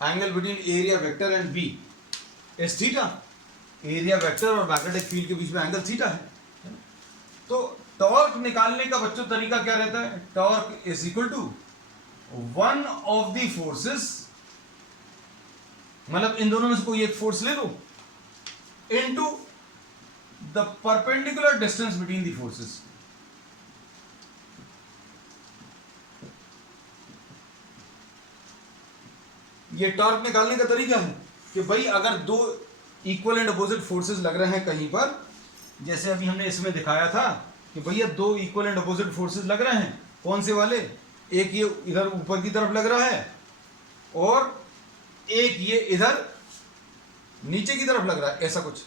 angle between area vector and B is theta. Area vector और मैग्नेटिक फील्ड के बीच में एंगल थीटा है। तो टॉर्क निकालने का बच्चों तरीका क्या रहता है? Torque is equal to one of the forces, मतलब इन दोनों में से कोई एक फोर्स ले लो, into the perpendicular distance between the forces. ये टॉर्क निकालने का तरीका है कि भाई अगर दो इक्वल एंड अपोजिट फोर्सेस लग रहे हैं कहीं पर, जैसे अभी हमने इसमें दिखाया था कि भैया दो इक्वल एंड अपोजिट फोर्सेस लग रहे हैं। कौन से वाले? एक ये इधर ऊपर की तरफ लग रहा है और एक ये इधर नीचे की तरफ लग रहा है, ऐसा कुछ,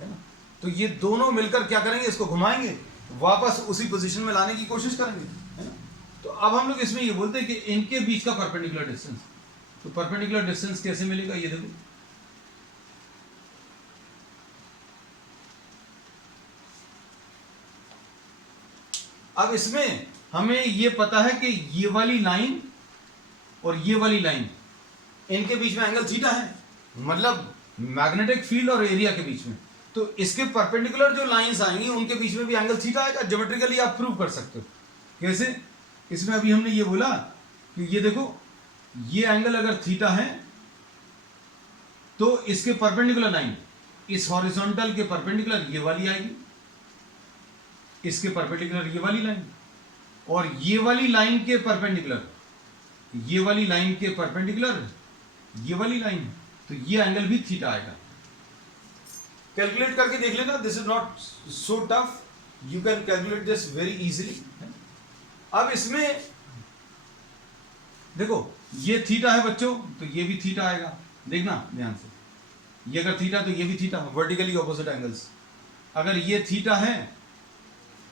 है ना। तो ये दोनों मिलकर क्या करेंगे? इसको घुमाएंगे, वापस उसी पोजीशन में लाने की कोशिश करेंगे, है ना। तो अब हम लोग इसमें ये बोलते हैं कि इनके बीच का परपेंडिकुलर डिस्टेंस। तो परपेंडिकुलर डिस्टेंस कैसे मिलेगा? ये देखो, अब इसमें हमें ये पता है कि ये वाली लाइन और ये वाली लाइन, इनके बीच में एंगल थीटा है, मतलब मैग्नेटिक फील्ड और एरिया के बीच में। तो इसके परपेंडिकुलर जो लाइंस आएंगी उनके बीच में भी एंगल थीटा आएगा। ज्योमेट्रिकली आप प्रूव कर सकते हो। कैसे? इसमें अभी हमने ये बोला कि ये देखो, ये एंगल अगर थीटा है तो इसके परपेंडिकुलर लाइन इस हॉरिजॉन्टल के परपेंडिकुलर ये वाली आएगी, इसके परपेंडिकुलर ये वाली लाइन, और ये वाली लाइन के परपेंडिकुलर, ये वाली लाइन के परपेंडिकुलर ये वाली लाइन, तो ये एंगल भी थीटा आएगा। कैलकुलेट करके देख लेना, this is not so tough, you can calculate this very easily. अब इसमें देखो, ये थीटा है बच्चों, तो ये भी थीटा आएगा। देखना ध्यान से, ये अगर थीटा तो ये भी थीटा, वर्टिकली ऑपोजिट एंगल्स। अगर ये थीटा है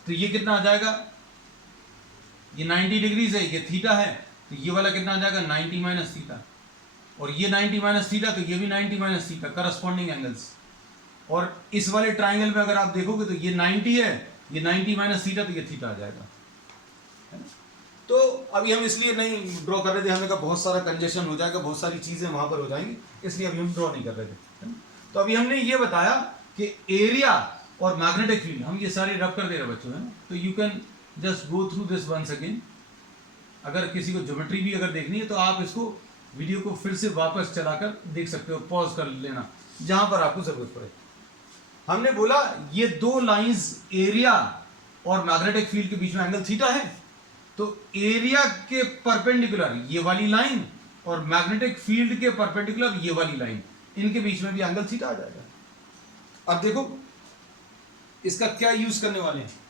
तो ये कितना आ जाएगा? ये 90 डिग्रीज है, ये थीटा है, तो ये वाला कितना आ जाएगा? 90 माइनस थीटा। और ये 90 माइनस थीटा, तो ये भी 90 माइनस थीटा, करस्पॉन्डिंग एंगल्स। और इस वाले ट्राइंगल में अगर आप देखोगे तो ये 90 है, ये 90 माइनस थीटा, तो ये थीटा आ जाएगा। तो अभी हम इसलिए नहीं ड्रॉ कर रहे थे, हमने कहा बहुत सारा कंजेशन हो जाएगा, बहुत सारी चीजें वहां पर हो जाएंगी, इसलिए अभी हम ड्रॉ नहीं कर रहे थे। तो अभी हमने ये बताया कि एरिया और मैग्नेटिक फील्ड, हम ये सारे रब कर दे रहे बच्चों, है ना। तो you can just go through this once again. अगर किसी को ज्योमेट्री भी अगर देखनी है तो आप इसको वीडियो को फिर से वापस चलाकर देख सकते हो, पॉज कर लेना जहां पर आपको जरूरत पड़े। हमने बोला ये दो लाइंस एरिया और मैग्नेटिक फील्ड के बीच में एंगल थीटा है, तो एरिया के परपेंडिकुलर ये वाली लाइन और मैग्नेटिक फील्ड के परपेंडिकुलर ये वाली लाइन, इनके बीच में भी एंगल थीटा आ जाएगा। अब देखो इसका क्या यूज करने वाले हैं।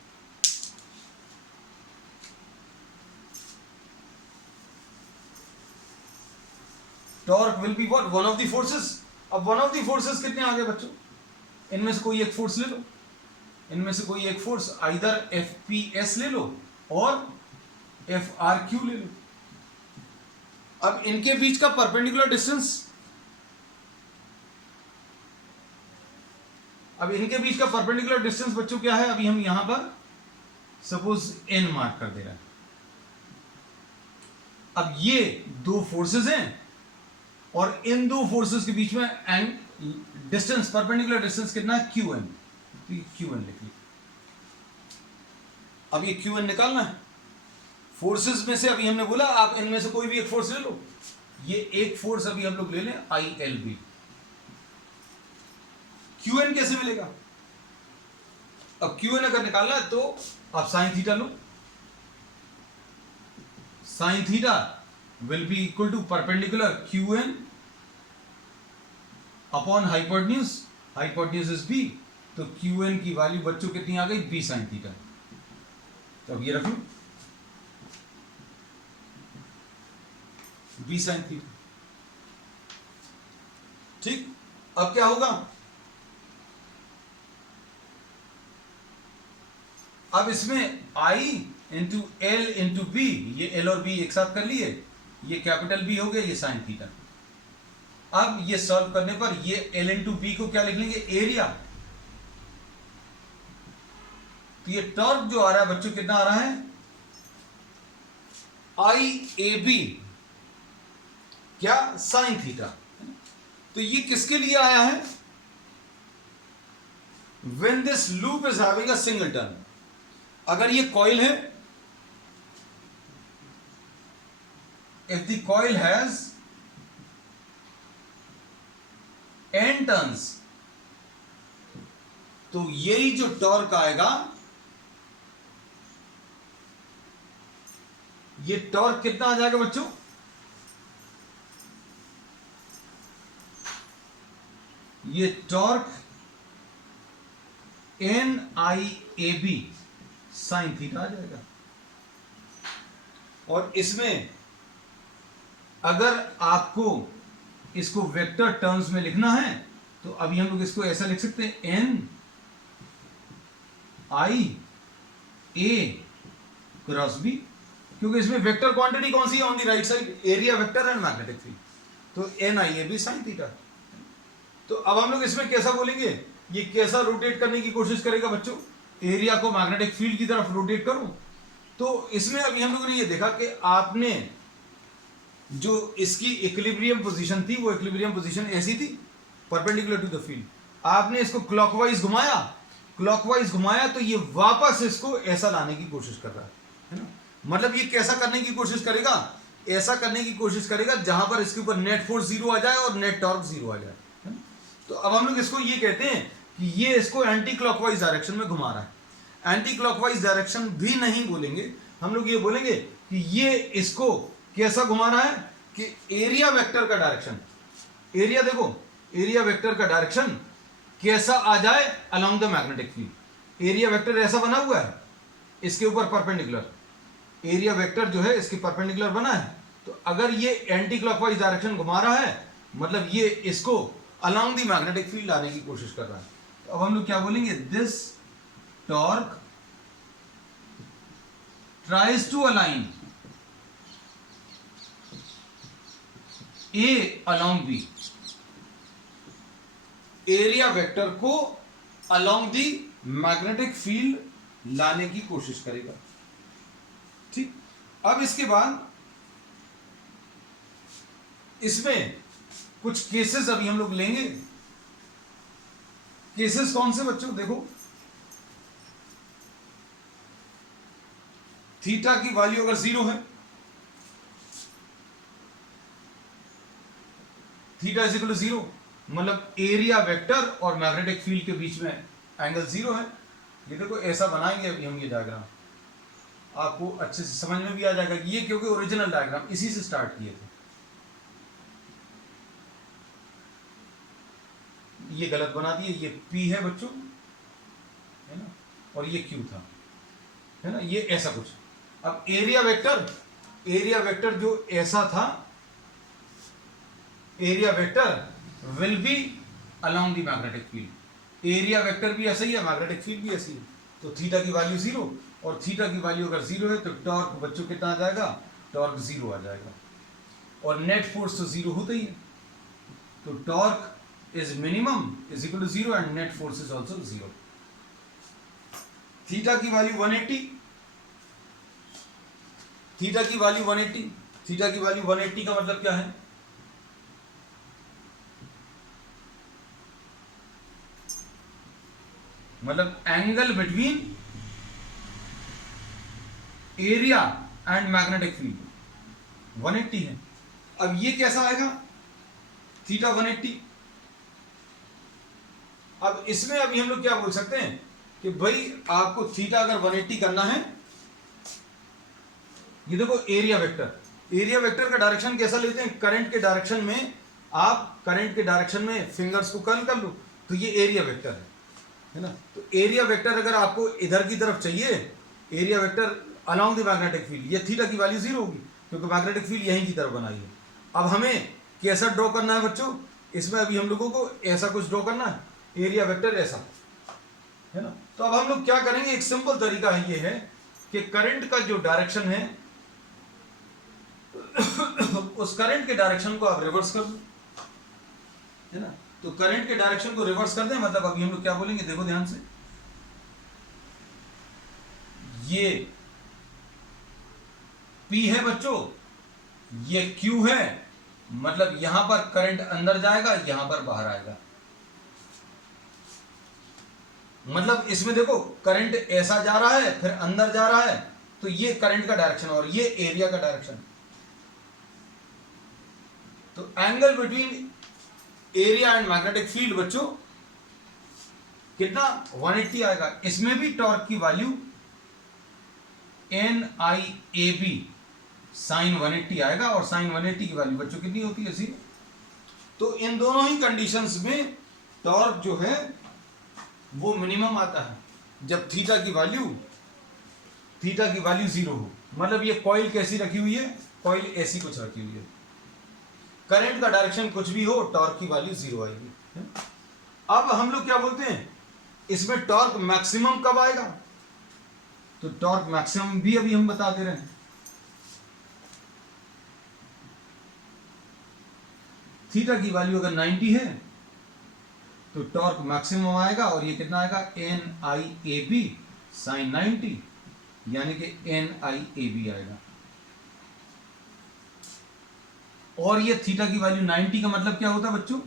Torque will be what, one of the forces. अब वन ऑफ द फोर्सेस कितने आ गए बच्चों, इनमें से कोई एक फोर्स ले लो, इनमें से कोई एक force either F P S ले लो और एफ आर क्यू ले लो। अब इनके बीच का परपेंडिकुलर डिस्टेंस, अब इनके बीच का परपेंडिकुलर डिस्टेंस बच्चों क्या है, अभी हम यहां पर सपोज एन मार्क कर दे रहे हैं। अब ये दो फोर्सेस हैं और इन दो फोर्सेस के बीच में एंड डिस्टेंस, परपेंडिकुलर डिस्टेंस कितना है, क्यू एन। तो ये क्यू एन लिख लिया। अब ये क्यू एन निकालना है फोर्सेस में से। अभी हमने बोला आप इनमें से कोई भी एक फोर्स ले लो, ये एक फोर्स अभी हम लोग ले लें I L B. Q N कैसे मिलेगा, अब क्यू एन अगर निकालना है तो आप साइन थीटा लो, sine theta will be equal to perpendicular Q N upon hypotenuse, hypotenuse is B, तो क्यू एन की वैल्यू बच्चों कितनी आ गई, बी साइन थीटा। तो अब ये रख लो बी साइन थीटा। ठीक, अब क्या होगा, अब इसमें I into L into B, ये एल और बी एक साथ कर लिए, ये कैपिटल बी हो गया, ये साइन थीटा। अब ये सॉल्व करने पर ये एल इंटू बी को क्या लिख लेंगे, एरिया। तो ये टॉर्क जो आ रहा है बच्चों कितना आ रहा है, आई ए बी क्या, साइन थीटा। तो ये किसके लिए आया है, when this loop is having a single turn। अगर ये कॉइल है, if the coil has n turns, तो यही जो टॉर्क आएगा, ये टॉर्क कितना आ जाएगा बच्चों, ये torque N I A B sine theta आ जाएगा। और इसमें अगर आपको इसको वेक्टर टर्म्स में लिखना है तो अभी हम लोग इसको ऐसा लिख सकते हैं, N I A cross B, क्योंकि इसमें वेक्टर क्वांटिटी कौन सी है on the right side, area vector and magnetic field, तो N I A B sine theta. तो अब हम लोग इसमें कैसा बोलेंगे, ये कैसा रोटेट करने की कोशिश करेगा बच्चों, एरिया को मैग्नेटिक फील्ड की तरफ रोटेट करूं। तो इसमें अभी हम लोगों ने ये देखा कि आपने जो इसकी इक्विलिब्रियम पोजीशन थी, वो इक्विलिब्रियम पोजीशन ऐसी थी परपेंडिकुलर टू द फील्ड। आपने इसको क्लॉकवाइज घुमाया, क्लॉकवाइज घुमाया तो ये वापस इसको ऐसा लाने की कोशिश कर रहा है ना। मतलब ये कैसा करने की कोशिश करेगा, ऐसा करने की कोशिश करेगा जहां पर इसके ऊपर नेट फोर्स जीरो आ जाए और नेट टॉर्क जीरो आ जाए, है ना। तो अब हम लोग इसको ये कहते हैं कि ये इसको एंटी क्लॉकवाइज डायरेक्शन में घुमा रहा है। एंटी क्लॉकवाइज डायरेक्शन भी नहीं बोलेंगे, हम लोग ये बोलेंगे कि ये इसको कैसा घुमा रहा है कि एरिया वेक्टर का डायरेक्शन, एरिया देखो, एरिया वेक्टर का डायरेक्शन कैसा आ जाए along the magnetic field. Area vector ऐसा बना हुआ है, इसके ऊपर परपेंडिकुलर, एरिया वेक्टर जो है इसके परपेंडिकुलर बना है। तो अगर ये एंटी क्लॉकवाइज डायरेक्शन घुमा रहा है, मतलब ये इसको अलोंग द मैग्नेटिक फील्ड लाने की कोशिश कर रहा है। तो अब हम लोग क्या बोलेंगे, this torque tries to align A along B, area vector को अलोंग दी मैग्नेटिक फील्ड लाने की कोशिश करेगा। ठीक, अब इसके बाद इसमें कुछ केसेस अभी हम लोग लेंगे। केसेस कौन से बच्चों, देखो थीटा की वैल्यू अगर जीरो है, theta is equal to zero, मतलब एरिया वेक्टर और मैग्नेटिक फील्ड के बीच में एंगल जीरो है। ये देखो ऐसा बनाएंगे अभी हम ये डायग्राम, आपको अच्छे से समझ में भी आ जाएगा कि ये क्योंकि ओरिजिनल डायग्राम इसी से स्टार्ट किए थे। ये गलत बना दिए, ये P है बच्चों, है ना, और ये Q था, है ना, ये ऐसा कुछ। अब एरिया वेक्टर जो ऐसा था, area vector will be along the magnetic field. Area vector भी ऐसा ही है, मैग्नेटिक फील्ड भी ऐसी है। तो थीटा की वैल्यू 0, और थीटा की वैल्यू अगर 0 है तो टॉर्क बच्चों कितना आ जाएगा, टॉर्क 0 आ जाएगा, और नेट फोर्स तो 0 होता ही है। तो torque is minimum is equal to 0 and net force is also 0। Theta की वैल्यू 180, थीटा की वैल्यू 180, थीटा की वैल्यू 180 का मतलब क्या है, मतलब angle between area and magnetic field 180 है। अब ये कैसा आएगा, थीटा 180। अब इसमें अभी हम लोग क्या बोल सकते हैं कि भाई आपको थीटा अगर 180 करना है, ये देखो एरिया वेक्टर का डायरेक्शन कैसा लेते हैं, करंट के डायरेक्शन में, आप करंट के डायरेक्शन में फिंगर्स को कर्ल कर लो तो ये एरिया वेक्टर है ना। तो एरिया वेक्टर अगर आपको इधर की तरफ चाहिए, area vector along the magnetic field, ये थीटा की वैल्यू 0 होगी क्योंकि मैग्नेटिक फील्ड यहीं की तरफ बनाई है। अब हमें कैसा ड्रॉ करना है बच्चों, इसमें अभी हम लोगों को ऐसा कुछ ड्रॉ करना है, एरिया वेक्टर ऐसा, है ना। तो अब हम लोग क्या करेंगे, एक सिंपल तरीका है, ये है कि करंट का जो डायरेक्शन है उस करंट के डायरेक्शन को आप रिवर्स कर दो, है ना। तो करंट के डायरेक्शन को रिवर्स कर दें, मतलब अभी हम लोग क्या बोलेंगे, देखो ध्यान से, ये P है बच्चों, ये Q है, मतलब यहां पर करंट अंदर जाएगा, यहां पर बाहर आएगा। मतलब इसमें देखो करंट ऐसा जा रहा है फिर अंदर जा रहा है, तो ये करंट का डायरेक्शन और ये एरिया का डायरेक्शन। तो angle between area and magnetic field बच्चों कितना, 180 आएगा। इसमें भी टॉर्क की वैल्यू NIAB साइन 180 आएगा, और साइन 180 की वैल्यू बच्चों कितनी होती है, 0। तो इन दोनों ही कंडीशंस में टॉर्क जो है वो मिनिमम आता है जब थीटा की वैल्यू 0 हो। मतलब ये कॉइल कैसी रखी हुई है, कॉइल ऐसी कुछ रखी हुई है, करंट का डायरेक्शन कुछ भी हो, टॉर्क की वैल्यू 0 आएगी। अब हम लोग क्या बोलते हैं, इसमें टॉर्क मैक्सिमम कब आएगा, तो टॉर्क मैक्सिमम भी अभी हम बता दे रहे हैं। थीटा की वैल्यू अगर 90 है तो टॉर्क मैक्सिमम आएगा, और ये कितना आएगा, NIAB साइन 90, यानी कि NIAB आएगा। और ये थीटा की वैल्यू 90 का मतलब क्या होता है बच्चों,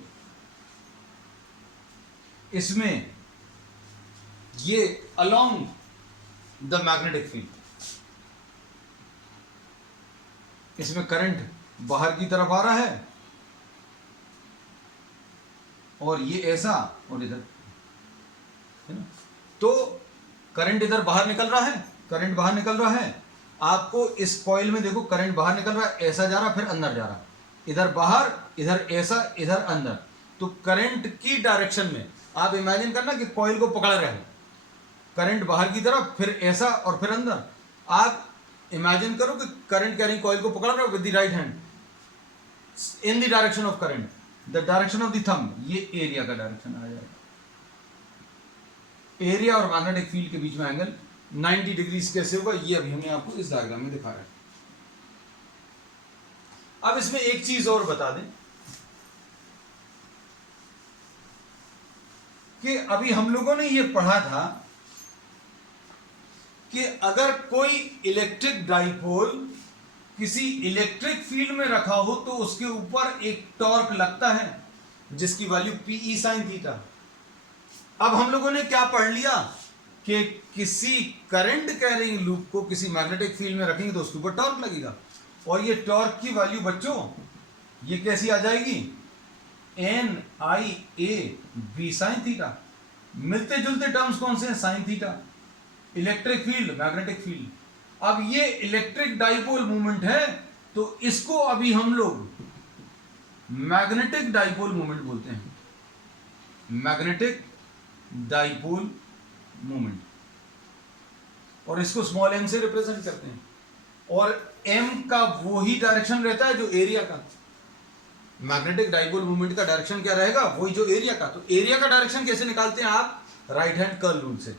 इसमें ये अलोंग द मैग्नेटिक फील्ड, इसमें करंट बाहर की तरफ आ रहा है, और ये ऐसा और इधर, है ना। तो करंट इधर बाहर निकल रहा है, करंट बाहर निकल रहा है, आपको इस कॉइल में देखो करंट बाहर निकल रहा है, ऐसा जा रहा फिर अंदर जा रहा, इधर बाहर, इधर ऐसा, इधर अंदर। तो करंट की डायरेक्शन में आप इमेजिन करना कि कॉइल को पकड़ रहे हैं, करंट बाहर की तरफ फिर ऐसा और फिर अंदर। आप इमेजिन करो कि करंट कैरिंग कॉइल को पकड़ रहे हो with the right hand in the direction of current, the direction of the thumb, ये एरिया का डायरेक्शन आ जाएगा। एरिया और मैग्नेटिक फील्ड के बीच में एंगल 90 डिग्री कैसे होगा, ये अभी हमने आपको इस डायग्राम में दिखा रहा है। अब इसमें एक चीज और बता दें कि अभी हम लोगों ने ये पढ़ा था कि अगर कोई इलेक्ट्रिक डाइपोल किसी इलेक्ट्रिक फील्ड में रखा हो तो उसके ऊपर एक टॉर्क लगता है जिसकी वैल्यू PE साइन थीटा। अब हम लोगों ने क्या पढ़ लिया कि किसी करंट कैरिंग लूप को किसी मैग्नेटिक फील्ड में रखेंगे तो उसके ऊपर टॉर्क लगेगा, और ये टॉर्क की वैल्यू बच्चों ये कैसी आ जाएगी, NIAB साइन थीटा। मिलते जुलते टर्म्स कौन से हैं, sine theta, electric field, magnetic field. अब ये इलेक्ट्रिक डाइपोल मूवमेंट है तो इसको अभी हम लोग मैग्नेटिक डाइपोल मूवमेंट बोलते हैं। मैग्नेटिक डाइपोल मोमेंट, और इसको स्मॉल m से रिप्रेजेंट करते हैं, और m का वही डायरेक्शन रहता है जो एरिया का। मैग्नेटिक डाइपोल मोमेंट का डायरेक्शन क्या रहेगा, वही जो एरिया का। तो एरिया का डायरेक्शन कैसे निकालते हैं आप, राइट हैंड कर्ल रूल से।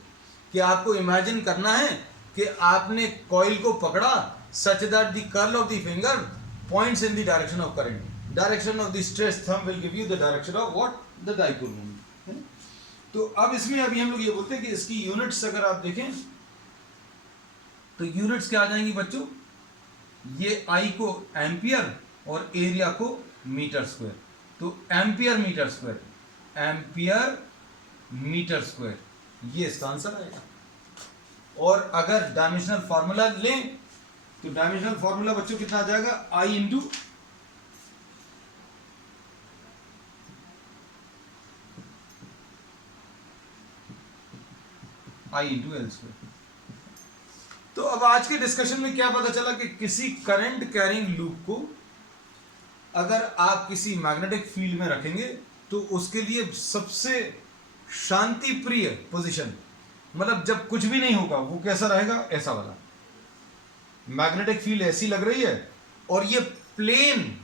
कि आपको इमेजिन करना है कि आपने कॉइल को पकड़ा such that the curl of the finger points in the direction of current, direction of the stretch thumb will give you the direction of what, the dipole moment. तो अब इसमें अभी हम लोग ये बोलते हैं कि इसकी यूनिट्स अगर आप देखें तो यूनिट्स क्या आ जाएंगी बच्चों, ये आई को एम्पियर और एरिया को मीटर स्क्वायर। तो ampere metre square, ampere metre square, ये इसका आंसर आएगा। और अगर डायमेंशनल फार्मूला लें तो डायमेंशनल फार्मूला बच्चों कितना आ जाएगा, आई इंटू एल स्क्वायर। तो अब आज के डिस्कशन में क्या पता चला कि किसी करंट कैरिंग लूप को अगर आप किसी मैग्नेटिक फील्ड में रखेंगे तो उसके लिए सबसे शांति प्रिय पोजीशन, मतलब जब कुछ भी नहीं होगा वो कैसा रहेगा, ऐसा वाला। मैग्नेटिक फील्ड ऐसी लग रही है और ये plane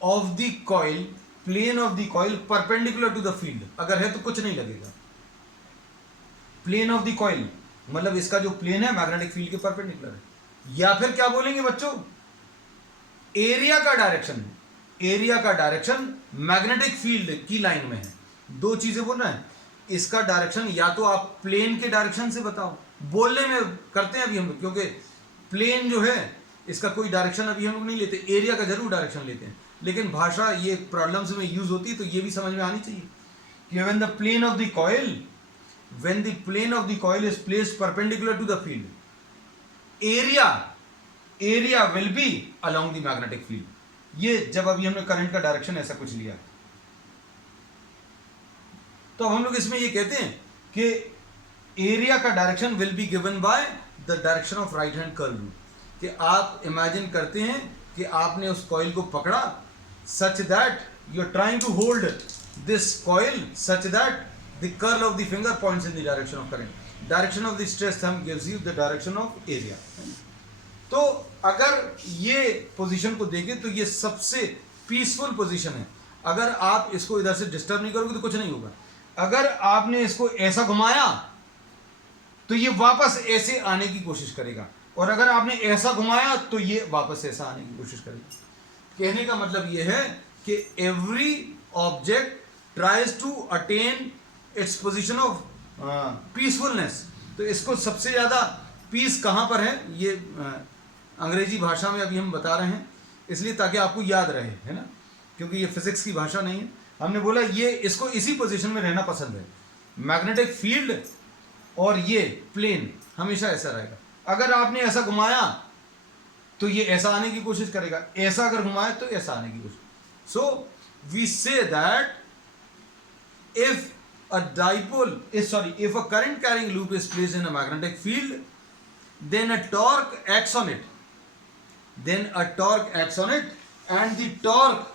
of the coil, plane of the coil perpendicular to the field अगर है तो कुछ नहीं लगेगा। प्लेन ऑफ द कॉइल मतलब इसका जो प्लेन है मैग्नेटिक फील्ड के परपेंडिकुलर है। या फिर क्या बोलेंगे बच्चों, एरिया का डायरेक्शन, एरिया का डायरेक्शन मैग्नेटिक फील्ड की लाइन में है। दो चीजें बोल रहे हैं, इसका डायरेक्शन या तो आप प्लेन के डायरेक्शन से बताओ, बोलने में करते हैं अभी हम लोग, क्योंकि प्लेन जो है इसका कोई डायरेक्शन अभी हम लोग नहीं लेते, एरिया का जरूर डायरेक्शन लेते हैं, लेकिन भाषा ये प्रॉब्लम्स में यूज होती है तो ये भी समझ में आनी चाहिए कि when the plane of the coil, when the plane of the coil is placed perpendicular to the field, area will be along the magnetic field। ये जब अभी हमने करंट का डायरेक्शन ऐसा कुछ लिया तो हम लोग इसमें ये कहते हैं कि एरिया का direction will be given by the direction of right hand curl rule. कि आप इमेजिन करते हैं कि आपने उस कॉइल को पकड़ा such that you are trying to hold this coil such that the curl of the finger points in the direction of current, direction of the stress thumb gives you the direction of area। तो अगर ये position को देखें तो ये सबसे peaceful position है। अगर आप इसको इधर से डिस्टर्ब नहीं करोगे तो कुछ नहीं होगा। अगर आपने इसको ऐसा घुमाया तो ये वापस ऐसे आने की कोशिश करेगा, और अगर आपने ऐसा घुमाया तो ये वापस ऐसा आने की कोशिश करेगा। कहने का मतलब ये है कि every object tries to attain its position of peacefulness. तो इसको सबसे ज़्यादा पीस कहाँ पर है, ये अंग्रेजी भाषा में अभी हम बता रहे हैं इसलिए ताकि आपको याद रहे, है ना, क्योंकि ये फिजिक्स की भाषा नहीं है। हमने बोला ये इसको इसी पोजीशन में रहना पसंद है, मैग्नेटिक फील्ड और ये प्लेन हमेशा ऐसा रहेगा। अगर आपने ऐसा घुमाया तो ये ऐसा आने की कोशिश करेगा, ऐसा अगर घुमाया तो ऐसा आने की कोशिश। So we say that if a current carrying loop is placed in a magnetic field, then a torque acts on it, and the torque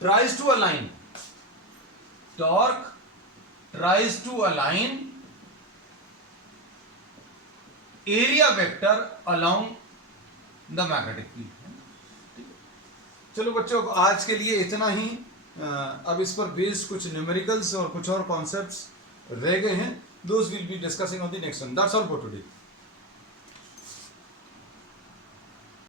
tries to align area vector along the magnetic field। चलो बच्चों आज के लिए इतना ही। अब इस पर based कुछ न्यूमेरिकल्स और कुछ और कॉन्सेप्ट्स रह गए हैं, those will be discussing on the next one. That's all for today.